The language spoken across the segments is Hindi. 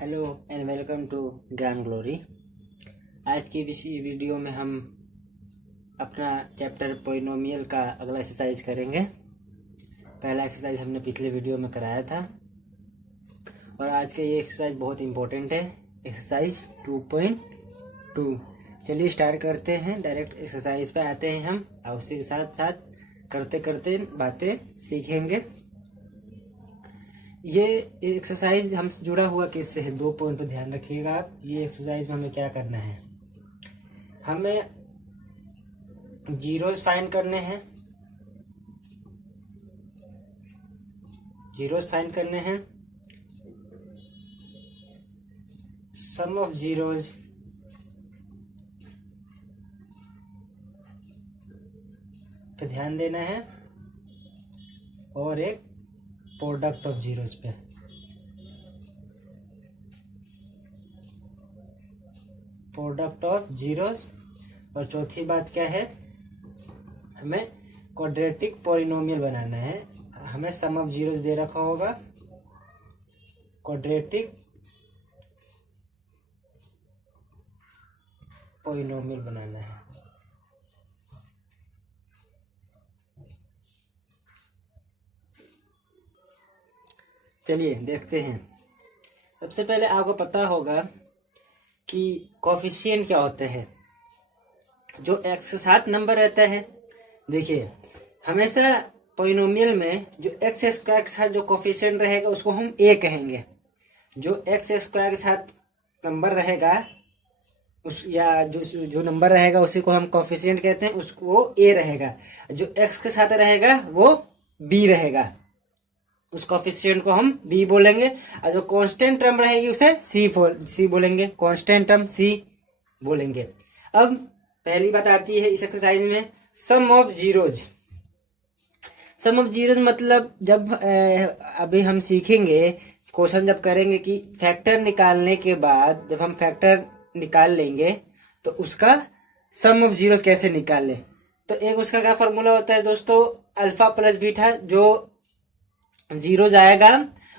हेलो एंड वेलकम टू ज्ञान ग्लोरी। आज की इस वीडियो में हम अपना चैप्टर पोलिनोमियल का अगला एक्सरसाइज करेंगे। पहला एक्सरसाइज हमने पिछले वीडियो में कराया था और आज का ये एक्सरसाइज बहुत इम्पोर्टेंट है, एक्सरसाइज 2.2। चलिए स्टार्ट करते हैं, डायरेक्ट एक्सरसाइज पे आते हैं हम और उसी के साथ साथ करते करते बातें सीखेंगे। ये एक्सरसाइज हमसे जुड़ा हुआ किससे है, 2 पॉइंट पर ध्यान रखिएगा। ये एक्सरसाइज में हमें क्या करना है, हमें जीरोस फाइंड करने हैं। जीरोस फाइंड करने हैं, सम ऑफ जीरोस पे ध्यान देना है और एक प्रोडक्ट ऑफ जीरोस पे। Product of zeros. और चौथी बात क्या है, हमें क्वाड्रेटिक पॉलिनोमियल बनाना है। हमें सम ऑफ जीरोस दे रखा होगा, क्वाड्रेटिक पॉलिनोमियल बनाना है। चलिए देखते हैं। सबसे पहले आपको पता होगा कि कोफिशिएंट क्या होते हैं। जो एक्स के साथ नंबर रहता है, देखिए हमेशा पॉलिनोमियल में जो एक्स स्क्वायर के साथ जो कोफिशिएंट रहेगा उसको हम ए कहेंगे। जो एक्स स्क्वायर के साथ नंबर रहेगा उस या जो नंबर रहेगा उसी को हम कोफिशिएंट कहते हैं, उसको ए रहेगा। जो एक्स के साथ रहेगा वो बी रहेगा, उस कोफिशिएंट को हम बी बोलेंगे। और जो कांस्टेंट टर्म रहेगी उसे सी बोलेंगे, कांस्टेंट टर्म सी बोलेंगे। अब पहली बात आती है इस एक्सरसाइज में, sum of zeros. Sum of zeros मतलब जब अभी हम सीखेंगे, क्वेश्चन जब करेंगे कि फैक्टर निकालने के बाद जब हम फैक्टर निकाल लेंगे तो उसका सम ऑफ जीरोज कैसे निकालें। तो एक उसका क्या फॉर्मूला होता है दोस्तों, अल्फा प्लस बीटा। जो जीरोज आएगा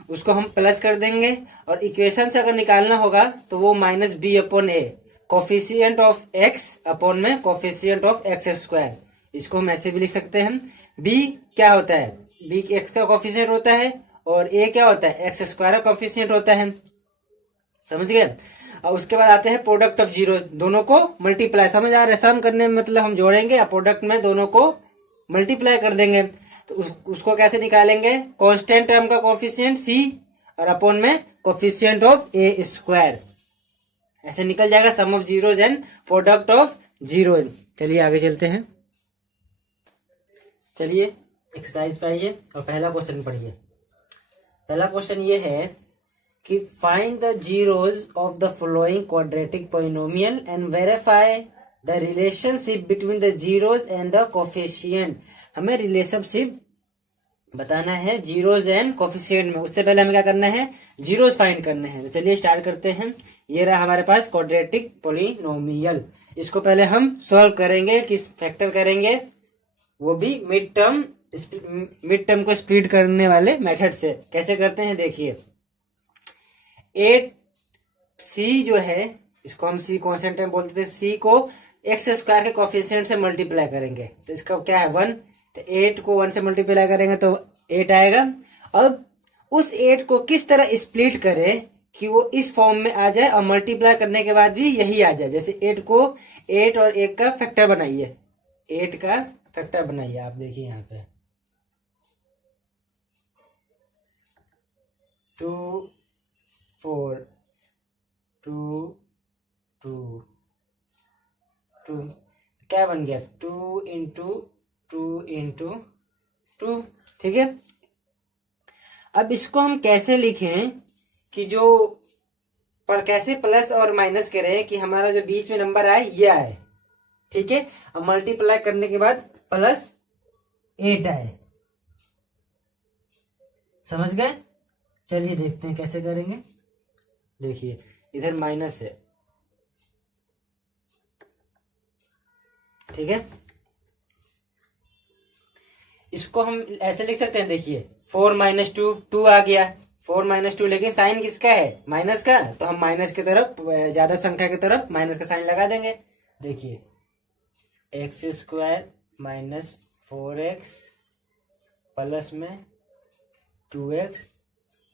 उसको हम प्लस कर देंगे और इक्वेशन से अगर निकालना होगा तो वो minus b upon a, coefficient of x upon में कोफिशिएंट ऑफ एक्स स्क्वायर। इसको हम ऐसे भी लिख सकते हैं। बी क्या होता है, बी एक्स का कोफिशिएंट होता है और ए क्या होता है, एक्स स्क्वायर का कोफिशिएंट होता है। समझ गए। और उसके बाद आते हैं प्रोडक्ट ऑफ जीरो, दोनों को मल्टीप्लाई। समझ आ रहा है, सम करने में मतलब हम जोड़ेंगे और प्रोडक्ट में दोनों को मल्टीप्लाई कर देंगे। तो उसको कैसे निकालेंगे, कांस्टेंट टर्म का कोफिशिएंट सी और अपॉन में कोफिशिएंट ऑफ ए स्क्वायर। ऐसे निकल जाएगा sum of zeros and product of zeros. चलिए आगे चलते हैं। चलिए एक्सरसाइज पे आइए और पहला क्वेश्चन पढ़िए। पहला क्वेश्चन ये है कि find the zeros of the following quadratic polynomial and verify the relationship between the zeros and the coefficient. हमें रिलेशनशिप बताना है जीरोज एंड कोफिशिएंट में। उससे पहले हमें क्या करना है, जीरोज फाइंड करने हैं। तो चलिए स्टार्ट करते हैं। ये रहा हमारे पास क्वाड्रेटिक पॉलिनोमियल। इसको पहले हम सॉल्व करेंगे, किस फैक्टर करेंगे, वो भी मिड टर्म को स्प्लिट करने वाले मेथड से। कैसे करते हैं देखिए, 8c जो है इसको हम सी कांस्टेंट में बोलते थे, सी को एक्स स्क्वायर के कोफिशिएंट से मल्टीप्लाई करेंगे तो इसका क्या है 1। तो 8 को 1 से मल्टीप्लाई करेंगे तो 8 आएगा। अब उस 8 को किस तरह स्प्लिट करें कि वो इस फॉर्म में आ जाए और मल्टीप्लाई करने के बाद भी यही आ जाए। जैसे 8 को 8 और 1 का फैक्टर बनाइए, 8 का फैक्टर बनाइए। आप देखिए यहाँ पे 2 4 2 2 2 क्या बन गया, 2 इंटू 2 इंटू 2। ठीक है। अब इसको हम कैसे लिखें कि जो पर कैसे प्लस और माइनस करें कि हमारा जो बीच में नंबर आए ये आए। ठीक है। अब मल्टीप्लाई करने के बाद प्लस 8 आए। समझ गए। चलिए देखते हैं कैसे करेंगे। देखिए इधर माइनस है, ठीक है। इसको हम ऐसे लिख सकते हैं, देखिए 4 - 2 2 आ गया, 4 माइनस 2, लेकिन साइन किसका है, माइनस का, तो हम माइनस की तरफ, ज्यादा संख्या की तरफ माइनस का साइन लगा देंगे। देखिए x square minus 4x plus में 2x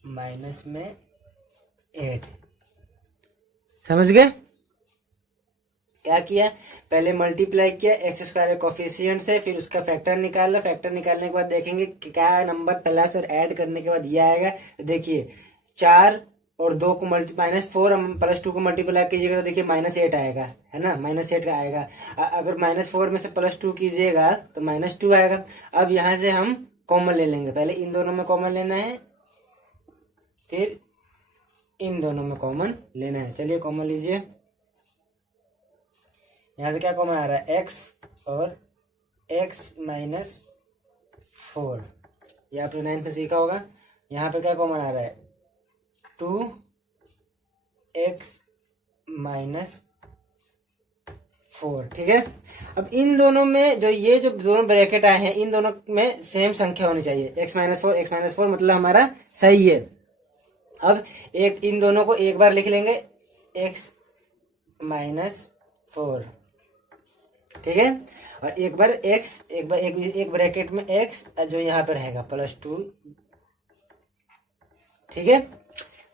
माइनस में 8। समझ गए? क्या किया, पहले मल्टीप्लाई किया एक्स स्क्वायर के कोफिशिएंट से, फिर उसका फैक्टर निकाला। फैक्टर निकालने के बाद देखेंगे कि क्या नंबर प्लस और ऐड करने के बाद ये आएगा। तो देखिए 4 और 2 को माइनस 4 प्लस 2 को मल्टीप्लाई कीजिएगा तो देखिए -8 आएगा, है ना, -8 आएगा। अगर -4 में से +2 कीजिएगा तो -2 आएगा। अब यहाँ से हम कॉमन ले लेंगे, पहले इन दोनों में कॉमन लेना है, फिर इन दोनों में कॉमन लेना है। चलिए कॉमन लीजिए। यहाँ पे क्या कॉमन आ रहा है, x और x माइनस 4, ये आपने 9th में सीखा होगा। यहाँ पे क्या कॉमन आ रहा है, 2x माइनस 4। ठीक है, अब इन दोनों में जो दोनों ब्रैकेट आए हैं, इन दोनों में सेम संख्या होनी चाहिए। x माइनस 4 मतलब हमारा सही है। अब इन दोनों को एक बार लिख लेंगे, x माइनस 4, ठीक है, और एक बार एक ब्रैकेट में x जो यहाँ पे रहेगा +2, ठीक है,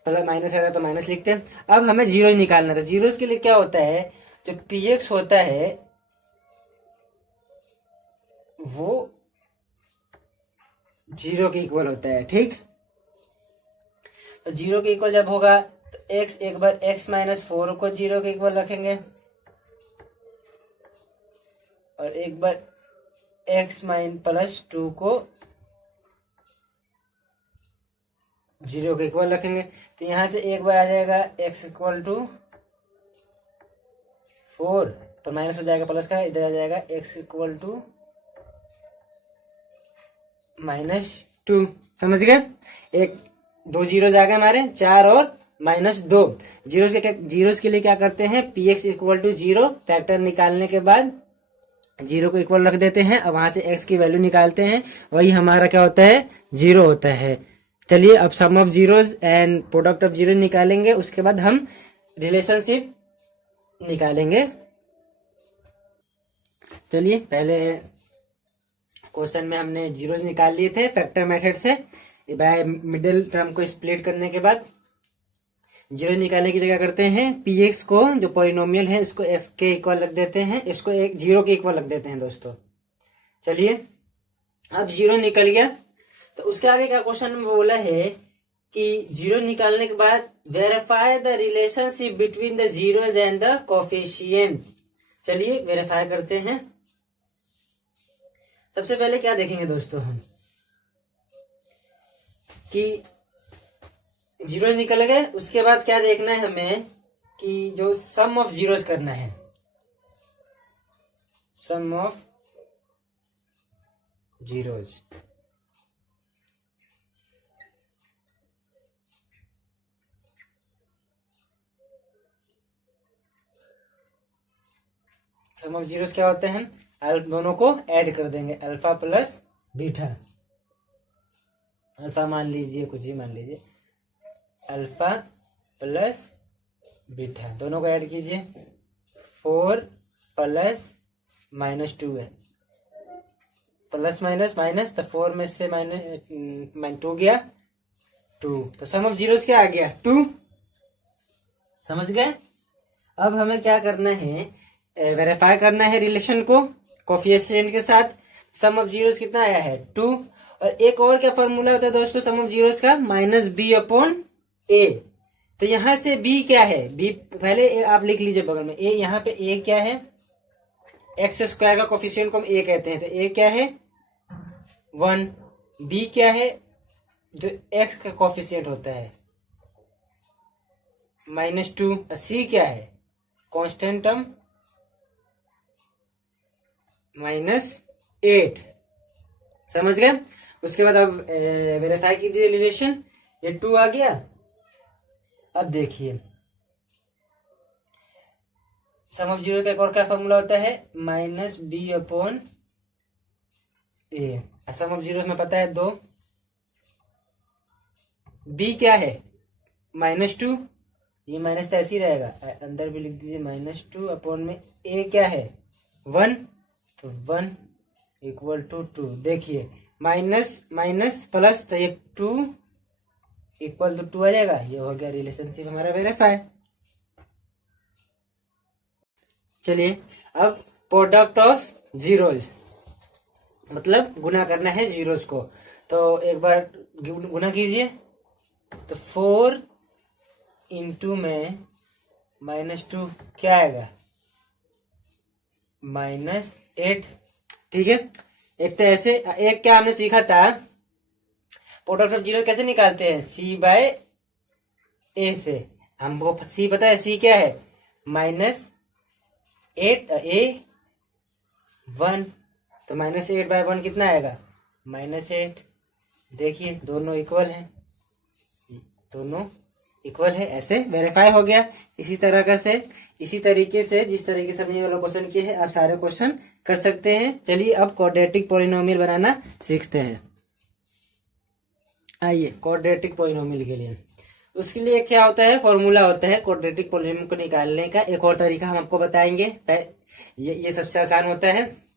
प्लस माइनस है तो माइनस लिखते हैं। अब हमें जीरो निकालना था। जीरोस के लिए क्या होता है, जो px होता है वो 0 के इक्वल होता है। ठीक, तो 0 के इक्वल जब होगा तो x, एक बार x माइनस 4 को 0 के इक्वल रखेंगे और एक बार x प्लस 2 को 0 के इक्वल रखेंगे। तो यहां से एक बार आ जाएगा x इक्वल टू 4, तो माइनस हो जाएगा प्लस का, इधर आ जाएगा x इक्वल टू -2। समझ गए? एक 2 जीरोस आ गए हमारे, 4 और -2। जीरोस के लिए क्या करते हैं, px इक्वल टू 0, फैक्टर निकालने के बाद 0 को इक्वल रख देते हैं, अब वहां से x की वैल्यू निकालते हैं, वही हमारा क्या होता है, 0 होता है। चलिए अब sum of zeros and product of zero निकालेंगे, उसके बाद हम रिलेशनशिप निकालेंगे। चलिए पहले क्वेश्चन में हमने जीरोस निकाल लिए थे फैक्टर मेथड से। बाय मिडिल टर्म को स्प्लिट करने के बाद जीरो निकालने की जगह करते हैं, px को जो पॉलिनोमियल है इसको x के इक्वल रख देते हैं, इसको 0 के इक्वल रख देते हैं दोस्तों। चलिए अब 0 निकल गया, तो उसके आगे क्या क्वेश्चन में बोला है कि 0 निकालने के बाद verify the relationship between the zeros and the coefficient. चलिए वेरीफाई करते हैं। सबसे पहले क्या देखेंगे दोस्तों हम कि 0 निकल गए, उसके बाद क्या देखना है हमें कि जो सम ऑफ जीरोस करना है, sum of zeros. Sum of zeros क्या होते हैं, दोनों को ऐड कर देंगे, अल्फा प्लस बीटा। अल्फा मान लीजिए, कुछ ही मान लीजिए, अल्फा प्लस बीटा, दोनों को ऐड कीजिए। 4 प्लस -2 है, प्लस माइनस माइनस, तो 4 में से -2 गया 2, तो सम ऑफ जीरोस क्या आ गया, 2। समझ गए? अब हमें क्या करना है, वेरीफाई करना है रिलेशन को कोफिशिएंट के साथ। सम ऑफ जीरोस कितना आया है, 2। और एक और क्या फॉर्मूला होता है दोस्तों सम ऑफ जीरोस का, -b/a। तो यहां से b क्या है, b पहले आप लिख लीजिए बगल में, a, यहाँ पे a क्या है, एक्स स्क्वायर का कोफिशिएंट को हम a कहते हैं, तो a क्या है 1, b क्या है जो x का कोफिशिएंट होता है -2, c क्या है कांस्टेंट टर्म -8। समझ गए? उसके बाद अब वेरीफाई कीजिए रिलेशन, ये 2 आ गया। अब देखिए सम ऑफ जीरो का एक और क्या फॉर्मूला होता है, -b/a। सम ऑफ जीरो में पता है 2, बी क्या है -2, ये माइनस तो ऐसे ही रहेगा, अंदर भी लिख दीजिए -2 अपॉन में ए क्या है 1, तो 1 इक्वल टू 2। देखिए माइनस माइनस प्लस, तो ये 2 इक्वल टू 2 आ जाएगा। ये हो गया रिलेशनशिप हमारा वेरीफाई। चलिए अब प्रोडक्ट ऑफ जीरोज, मतलब गुना करना है जीरोज को। तो एक बार गुना कीजिए, तो 4 इंटू में -2 क्या आएगा -8। ठीक है, एक तो ऐसे, एक क्या हमने सीखा था प्रोडक्ट ऑफ जीरो कैसे निकालते हैं, सी बाय ए से। हमको सी पता है, सी क्या है -8 A1, तो -8/1 कितना आएगा -8। देखिए दोनों इक्वल हैं, दोनों इक्वल है, ऐसे वेरीफाई हो गया। इसी तरीके से जिस तरीके से हमने ये वाला क्वेश्चन किए हैं आप सारे क्वेश्चन कर सकते हैं। चलिए अब क्वाड्रेटिक पॉलिनोमियल बनाना सीखते हैं। आइए क्वाड्रेटिक पॉलिनोमियल के लिए, उसके लिए क्या होता है, फॉर्मूला होता है क्वाड्रेटिक पॉलिनोमियल को निकालने का। एक और तरीका हम आपको बताएंगे, ये सबसे आसान होता है।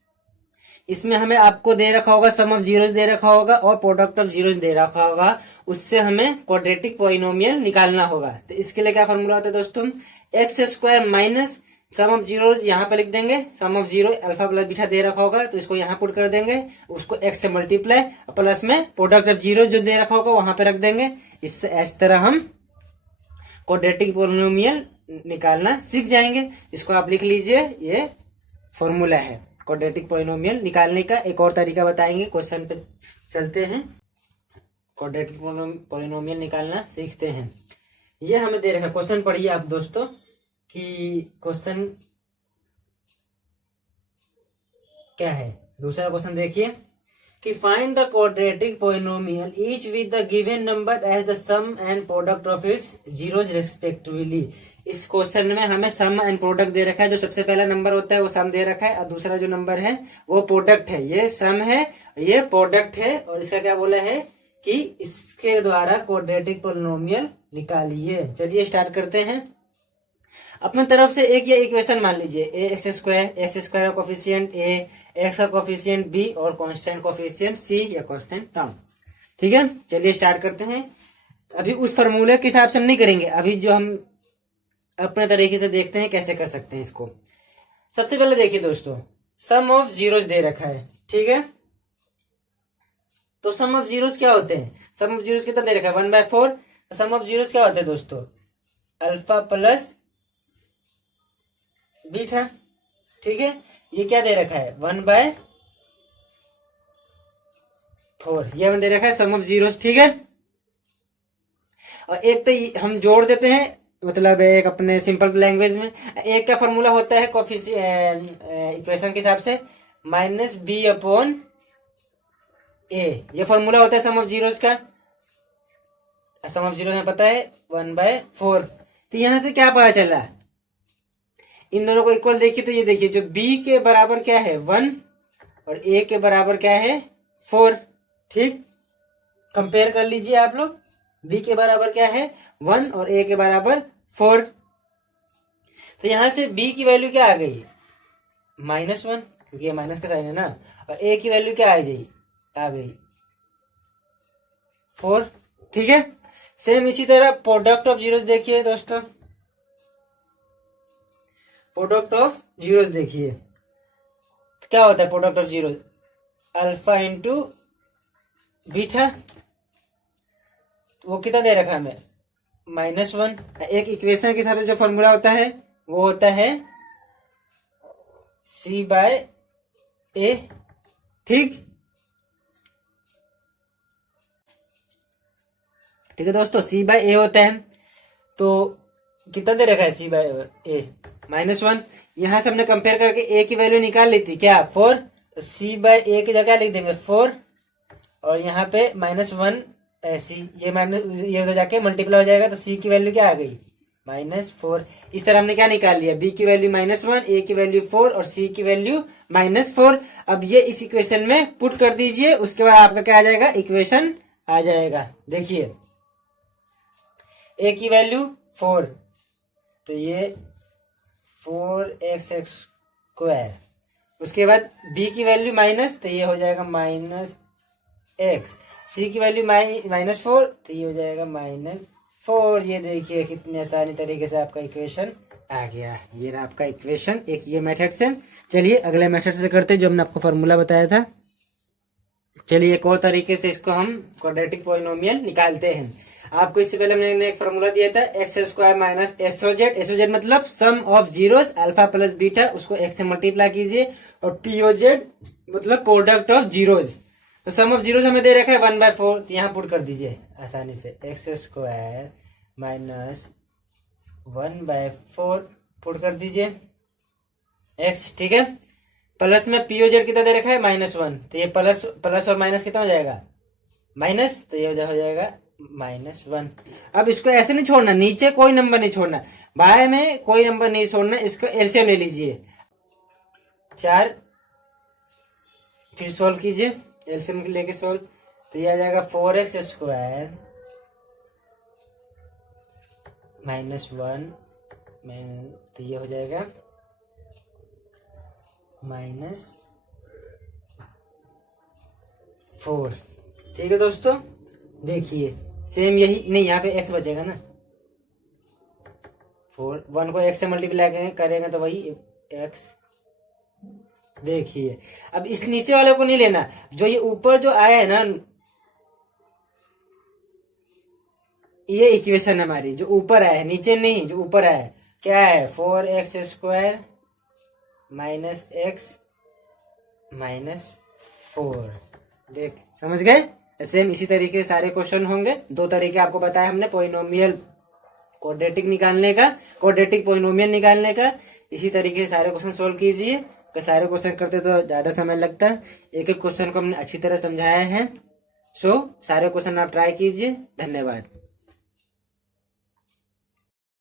इसमें हमें आपको दे रखा होगा सम ऑफ जीरोज दे रखा होगा और प्रोडक्ट ऑफ जीरोज दे रखा होगा, उससे हमें क्वाड्रेटिक पॉलिनोमियल निकालना होगा। तो इसके लिए क्या फॉर्मूला होता है दोस्तों, x² minus sum of zeros यहाँ पे लिख देंगे, sum of zero alpha plus beta दे रखा होगा तो इसको यहाँ पुट कर देंगे, उसको x से मल्टीप्लाई प्लस में प्रोडक्ट ऑफ जीरो जो दे रखा होगा वहां पे रख देंगे। इस तरह हम क्वाड्रेटिक पॉलिनोमियल निकालना सीख जाएंगे। इसको आप लिख लीजिए, ये फॉर्मूला है क्वाड्रेटिक पॉलिनोमियल निकालने का। एक और तरीका बताएंगे, क्वेश्चन पे चलते हैं, क्वाड्रेटिक पॉलिनोमियल निकालना सीखते हैं। ये हमें दे रखा क्वेश्चन, पढ़िए आप दोस्तों कि क्वेश्चन क्या है। दूसरा क्वेश्चन देखिए कि find the quadratic polynomial each with the given number as the sum and product of its zeroes respectively. इस क्वेश्चन में हमें सम एंड प्रोडक्ट दे रखा है, जो सबसे पहला नंबर होता है वो सम दे रखा है और दूसरा जो नंबर है वो प्रोडक्ट है। ये सम है, ये प्रोडक्ट है, और इसका क्या बोला है कि इसके द्वारा क्वाड्रेटिक पॉलिनोमियल निकालिए। चलिए स्टार्ट करते हैं। अपने तरफ से एक ये इक्वेशन मान लीजिए, x² का कोफिशिएंट a, x का कोफिशिएंट b और कांस्टेंट कोफिशिएंट c या कांस्टेंट टर्म। ठीक है, चलिए स्टार्ट करते हैं। अभी उस फॉर्मूले के हिसाब से हम नहीं करेंगे, अभी जो हम अपने तरीके से देखते हैं कैसे कर सकते हैं इसको। सबसे पहले देखिए दोस्तों, सम ऑफ जीरोज दे रखा है, ठीक है। तो सम ऑफ जीरोज क्या होते हैं, सम ऑफ जीरोज कितना दे रखा है 1/4। सम ऑफ जीरोज क्या होते हैं दोस्तों, अल्फा प्लस बीटा। ठीक है, ये क्या दे रखा है 1/4, ये हमें दे रखा है सम ऑफ जीरोज। ठीक है, और एक तो हम जोड़ देते हैं, मतलब एक अपने सिंपल लैंग्वेज में एक का फॉर्मूला होता है इक्वेशन के हिसाब से -b/a, ये फॉर्मूला होता है सम ऑफ जीरोज का। सम ऑफ जीरोज हमें पता है 1/4। तो यहां से क्या पता चला, इन दोनों को इक्वल देखिए तो ये देखिए जो b के बराबर क्या है 1 और a के बराबर क्या है 4। ठीक, कंपेयर कर लीजिए आप लोग, b के बराबर क्या है 1 और a के बराबर 4। तो यहां से b की वैल्यू क्या आ गई -1, क्योंकि ये माइनस का साइन है ना, और a की वैल्यू क्या आ गई 4। ठीक है, सेम इसी तरह प्रोडक्ट ऑफ जीरोज देखिए दोस्तों, प्रोडक्ट ऑफ जीरोज देखिए तो क्या होता है product of zeros, alpha into beta, वो कितना दे रखा है हमें -1। एक इक्वेशन के हिसाब से जो फॉर्मूला होता है वो होता है c/a। ठीक है दोस्तों, c/a होता है। तो कितना दे रखा है c/a -1। यहां से हमने कंपेयर करके a की वैल्यू निकाल ली थी क्या 4, तो c/a की जगह लिख देंगे 4 और यहाँ पे -1 ऐसी ये उधर जाके मल्टीप्लाई हो जाएगा, तो c की वैल्यू क्या आ गई -4। इस तरह हमने क्या निकाल लिया, b की वैल्यू -1, a की वैल्यू 4 और c की वैल्यू -4। अब ये इस इक्वेशन में पुट कर दीजिए, उसके बाद आपका क्या आ जाएगा, इक्वेशन आ जाएगा। देखिए ए की वैल्यू 4, तो ये 4x स्क्वायर। उसके बाद बी की वैल्यू माइनस, तो ये हो जाएगा -x। सी की वैल्यू -4, तो ये हो जाएगा -4। ये देखिए कितनी आसानी तरीके से आपका इक्वेशन आ गया। ये रहा आपका इक्वेशन, एक ये मेथड से। चलिए अगले मेथड से करते हैं, जो हमने आपको फॉर्मूला बताया था। चलिए एक और तरीके से इसको हम क्वाड्रेटिक पॉलिनोमियल निकालते हैं। आपको इससे पहले हमने एक फॉर्मूला दिया था, x square minus SOZ. SOZ मतलब sum of zeros alpha plus beta, उसको एक्स से मल्टीप्लाई कीजिए। और पीओजेड मतलब प्रोडक्ट ऑफ जीरोज। तो सम ऑफ जीरोस हमें दे रखा है 1/4, तो यहाँ पुट कर दीजिए आसानी से, एक्स स्क्वायर माइनस 1/4 पुट कर दीजिए एक्स, ठीक है। प्लस में पीओजेड कितना दे रखा है -1, तो ये प्लस और माइनस कितना हो जाएगा, माइनस, तो ये हो जाएगा -1। अब इसको ऐसे नहीं छोड़ना, नीचे कोई नंबर नहीं छोड़ना, बाएं में कोई नंबर नहीं छोड़ना। इसको एलसीएम ले लीजिए 4, फिर सोल्व कीजिए, एलसीएम लेके सोल्व, तो ये आ जाएगा 4x स्क्वायर -1, तो ये हो जाएगा -4। ठीक है दोस्तों, देखिए सेम यही, नहीं यहाँ पे x बचेगा ना, 1 को x से मल्टीप्लाई करेंगे तो वही x। देखिए अब इस नीचे वाले को नहीं लेना, जो ये ऊपर जो आया है ना, ये इक्वेशन हमारी जो ऊपर आया है, नीचे नहीं, जो ऊपर आया है क्या है, 4x स्क्वायर -x -4। देख समझ गए। सेम इसी तरीके से सारे क्वेश्चन होंगे। 2 तरीके आपको बताया हमने पॉलिनोमियल क्वाड्रेटिक निकालने का, क्वाड्रेटिक पॉलिनोमियल निकालने का। इसी तरीके से सारे क्वेश्चन सोल्व कीजिए। अगर सारे क्वेश्चन करते तो ज्यादा समय लगता है, एक एक क्वेश्चन को हमने अच्छी तरह समझाया है। सो सारे क्वेश्चन आप ट्राई कीजिए। धन्यवाद।